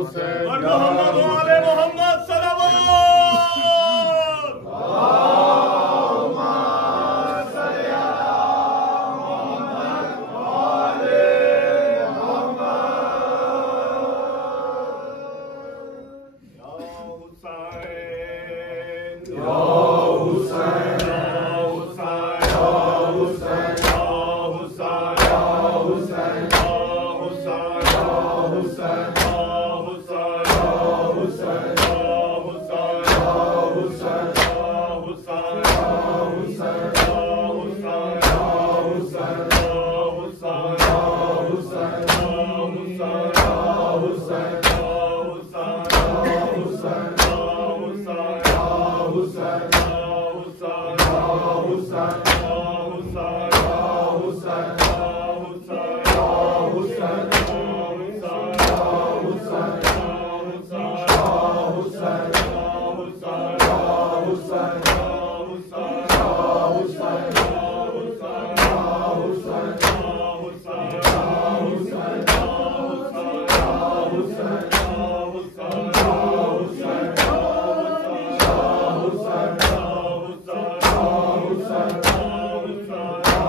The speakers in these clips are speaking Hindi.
और मोहम्मद वाले मोहम्मद सलावत।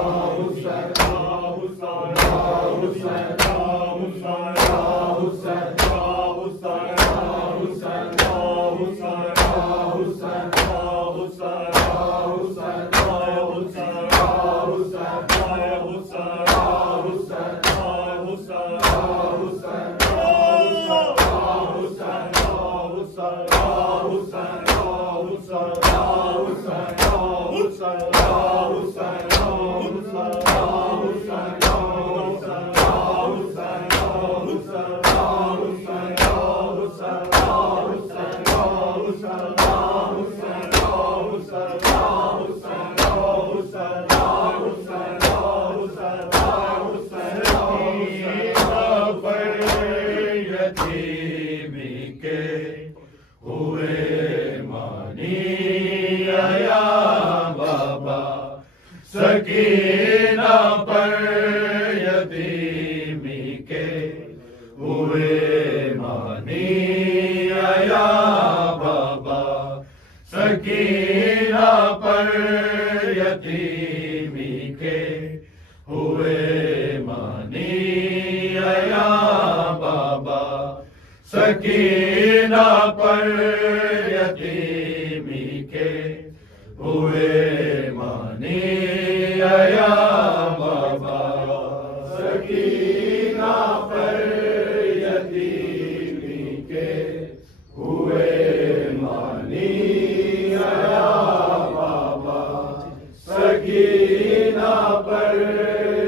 सकीना पर यतीमी के हुए मानी आया बाबा। सकीना पर यतीमी के हुए मानी आया बाबा। सकीना पर यतीमी के हुए मानी आया बाबा। सकीना पर यतीमी के हुए मानी आया बाबा। सकीना पर यतीमी के हुए मानी आया बाबा। सकीना पर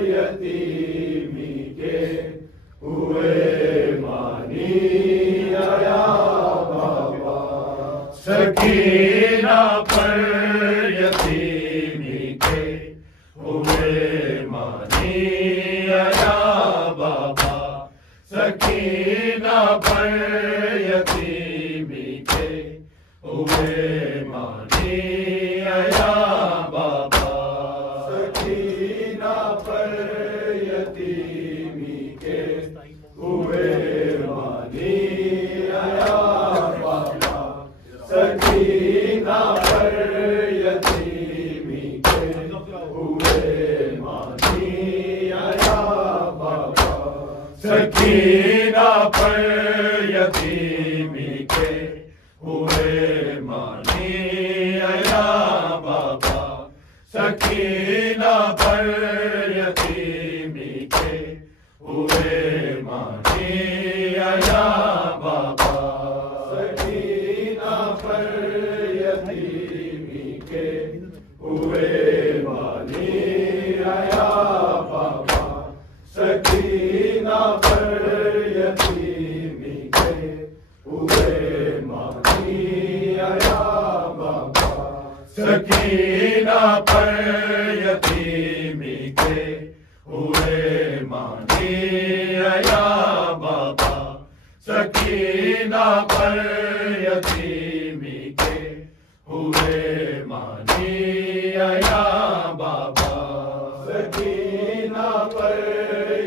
यतीमी के हुए मानी आया बाबा। सकीना पर यतीमी के हुए मानी आया बाबा। सकीना पर यतीमी के हुए मानी आया बाबा। सकीना पर यतीमी के हुए मानी आया बाबा। सकीना पर यतीमी के हुए मानी आया बाबा। सकीना पर यतीमी के हुए मानी आया बाबा। सकीना पर यतीमी के हुए मानी आया बाबा। सकीना पर यतीमी के हुए मानी आया बाबा। सकीना पर यतीमी के हुए मानी आया बाबा। सकीना पर यतीमी के हुए मानी आया बाबा। सकीना पर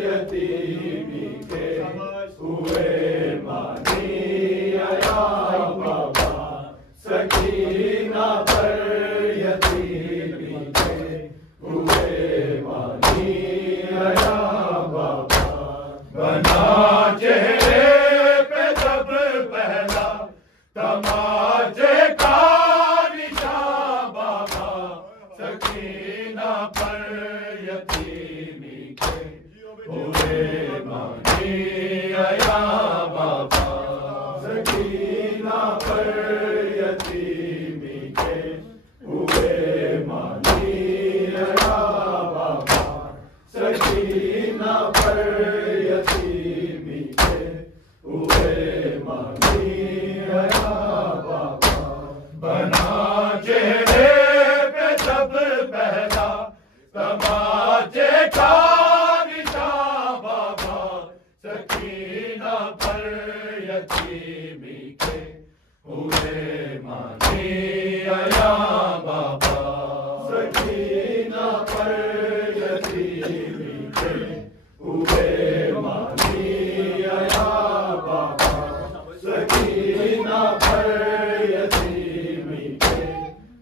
यतीमी के हुए मानी मानी आया बाबा। बना चेहरे पे जब पहला तमाचे का निशान बाबा, सकीना पर यतीमी के हुए मानी आया बाबा। सकीना पर यतीमी के हुए मानी आया बाबा। सकीना पर यतीमी के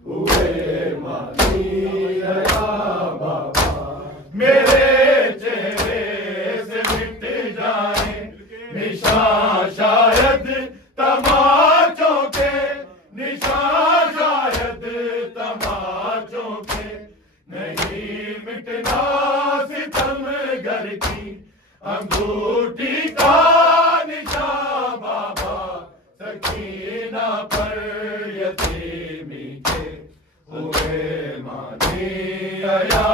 हुए मानी आया बाबा। मेरे चेहरे से मिट जाए निशान शायद तमाचों के, निशान शायद तमाचों के, नहीं मिटना सितम घर की अंगूठी का निशान बाबा। सकीना पर यतीमी के हुए मानी आया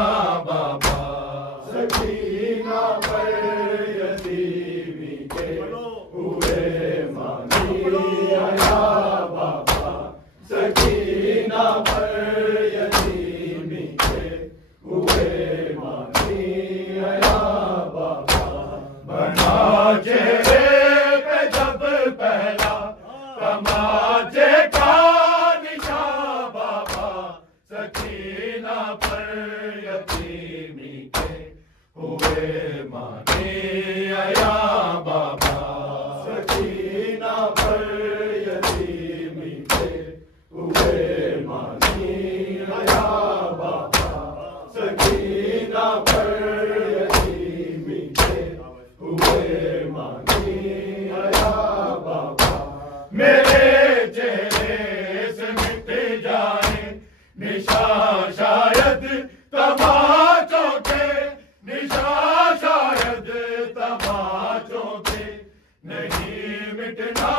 बाबा। सकीना पर यतीमी के हुए मानी आया बाबा। सकीना पर यतीमी के हुए मानी आया बाबा। बना चेहरे पे जब पहला तमाचे का निशान बाबा। सकीना पर यतीमी के हुए मानी आया बाबा। सकीना पर यतीमी के हुए मानी आया बाबा। सकीना पर यतीमी के हुए मानी आया बाबा। मेरे चेहरे से मिट जाए निशान शायद तमाचों के, निशान शायद तमाचों के, नहीं मिटना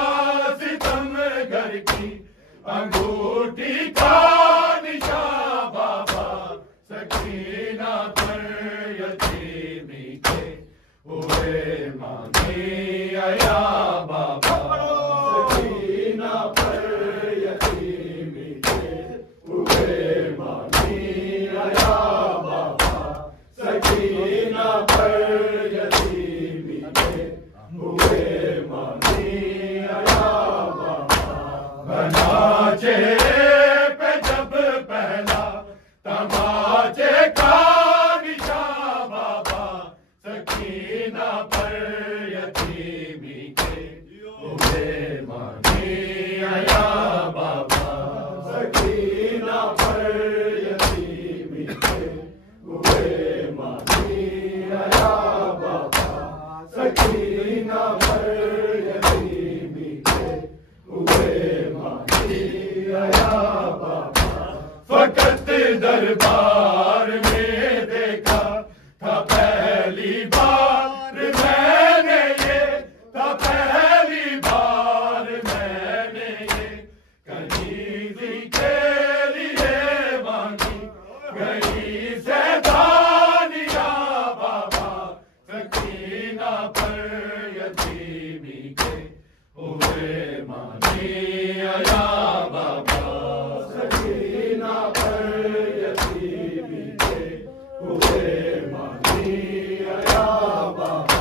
सितम घर की अंगूठी का निशान बाबा। सकीना पर यतीमी के हुए मानी आया बाबा। सकीना पर यतीमी के हुए मानी आया बाबा। सकीना पर यतीमी के हुए मानी आया बाबा। बना चेहरे पे जब पहला तमाचे का निशान बाबा। सकीना पर यतीमी के हुए मानी आया बाबा। सकीना पर यतीमी के हुए मानी आया बाबा। सकीना पर यतीमी के हुए मानी आया बाबा। फकत दरबार में देखा था पहली बार मैंने ये, था पहली बार मैंने ये कनीज़ी के लिए मांगी गई सैदानिया बाबा। सकीना पर यतीमी के हुए मानी आया बाबा। सकीना पर यतीमी के हुए मानी आया बाबा।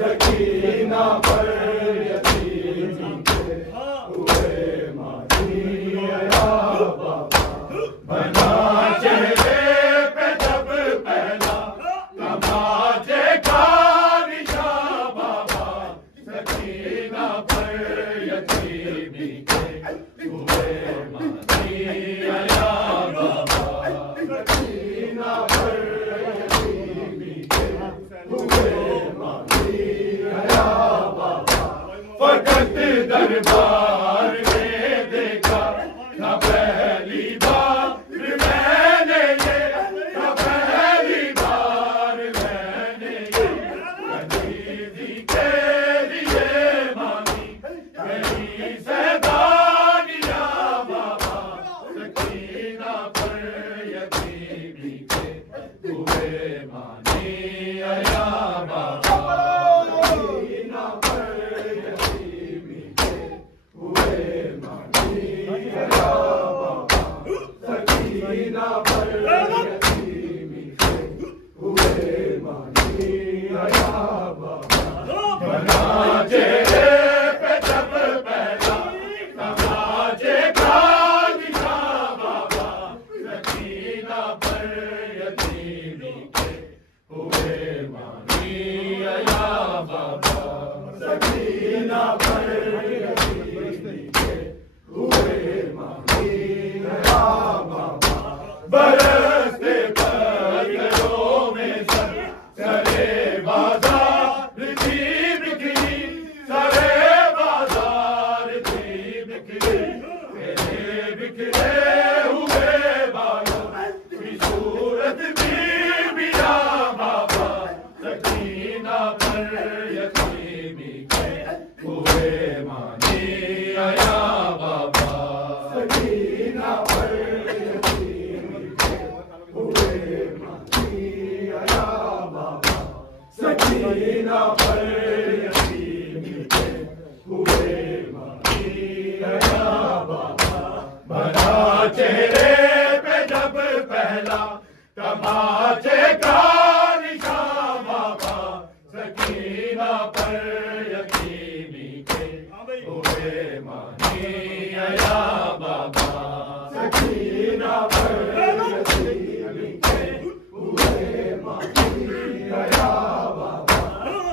सकीना पर यतीमी के हुए मानी आया बाबा। बना चेहरे पे जब पहला तमाचे का निशान बाबा। सकीना पर यतीमी के हुए मानी आया बाबा। सकीना पर यतीमी के हुए मानी आया बाबा। फकत दरबार में देखा था पहली बार मैंने ये, था पहली बार मैंने ये कनीज़ी के लिए मांगी गई सैदानिया बाबा। सकीना पर यतीमी के हुए मानी आया बाबा। सकीना पर यतीमी मानी आया बाबा सकीना पर यतीम के हुए मानी आया बाबा सकीना पर यतीम के हुए मानी आया बाबा भला चेहरे पे जब पहला तमाचे का निशान बाबा सकीना पर यतीमी के हुए मानी आया बाबा सकीना पर यतीमी के हुए मानी आया बाबा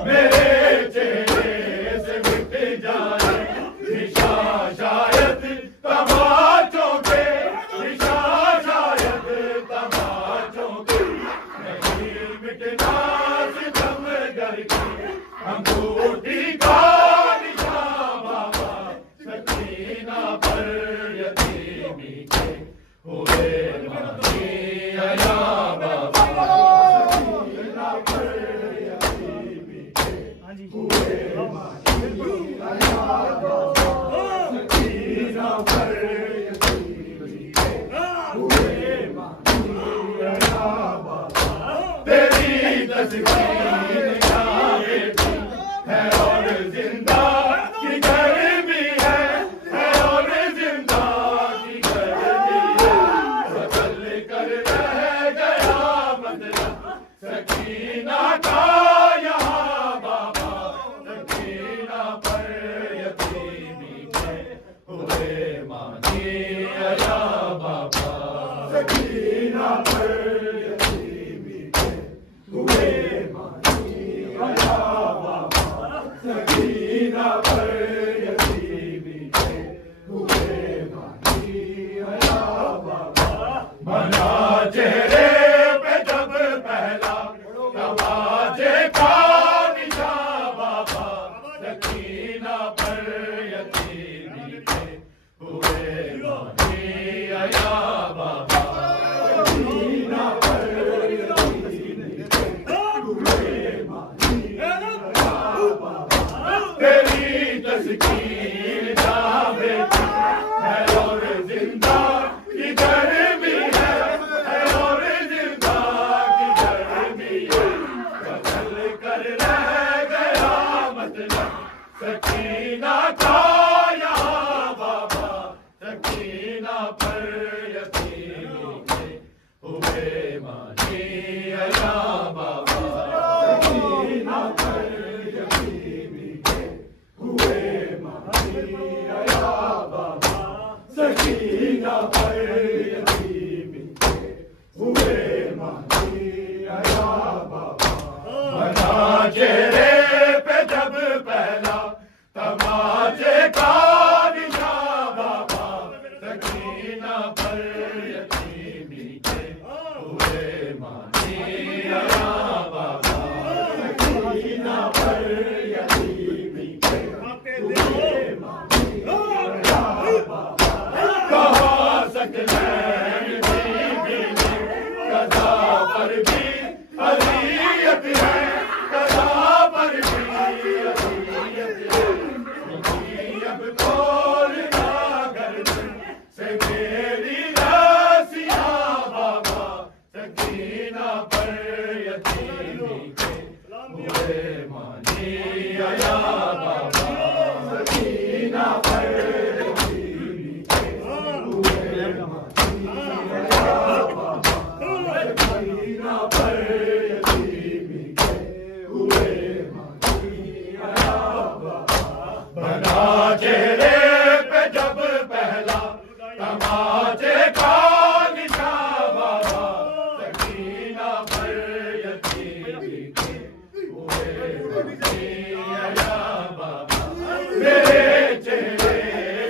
मेरे चेहरे से मिट जाए निशा शायद तमाचों के निशा शायद तमाचों के नहीं मिटना सितम करके अंगूठी का निशान बाबा सकीना पर यतीमी के हुए मानी आया बाबा सकीना पर यतीमी के हुए मानी आया बाबा सकीना पर यतीमी के हुए मानी आया बाबा तेरी तस्वीर क्या बेटी है और जिंदा की गर्मी है और जिंदा की गर्मी है बदल कर रह गया बदला सकीना का यहाँ बाबा सकीना पर यतीमी के हुए मानी आया बाबा सकीना पर यतीमी के हुए मानी आया बाबा सकीना पर यतीमी के हुए मानी आया बाबा मना चेहरे पे जब पहला तमाचे का निशान बाबा सकीना पर यतीमी के हुए मानी आया बाबा सकीना पर यतीमी के हुए मानी आया बाबा तेरी तस्वीर जा बेटी है और जिंदा की गर्मी है और जिंदा की गर्मी है बदल कर रह गया मतलब सकीना का यहाँ बाबा सकीना पर यतीमी के हुए मानी आया बाबा सकीना पर यतीमी के हुए मानी आया बाबा सकीना पर यतीमी के हुए मानी आया बाबा बना चेहरे पे जब पहला तमाचे का निशान बाबा सकीना पर यतीमी के हुए मानी आया बाबा सकीना पर यतीमी के हुए मानी आया बाबा कहाँ सकलैन बीबी ने कदा पर भी अलियत है कदा पर भी अलियत है अब खोलना गर्दन से मेरी रसिया बाबा सकीना पर यतीमी के हुए मानी आया बाबा सकीना पर यतीमी के हुए मानी आया बाबा सकीना पर यतीमी के हुए मानी आया बाबा बना चेहरे पे जब पहला तमाचे का निशान बाबा सकीना पर यतीमी के हुए मानी आया बाबा मेरे चेहरे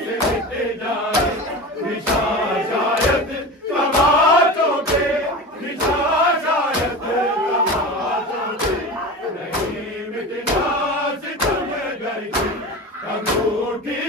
से मिट जाए निशा शायद तमाचों के निशा शायद तमाचों के नहीं मिटना सितम करके अंगूठी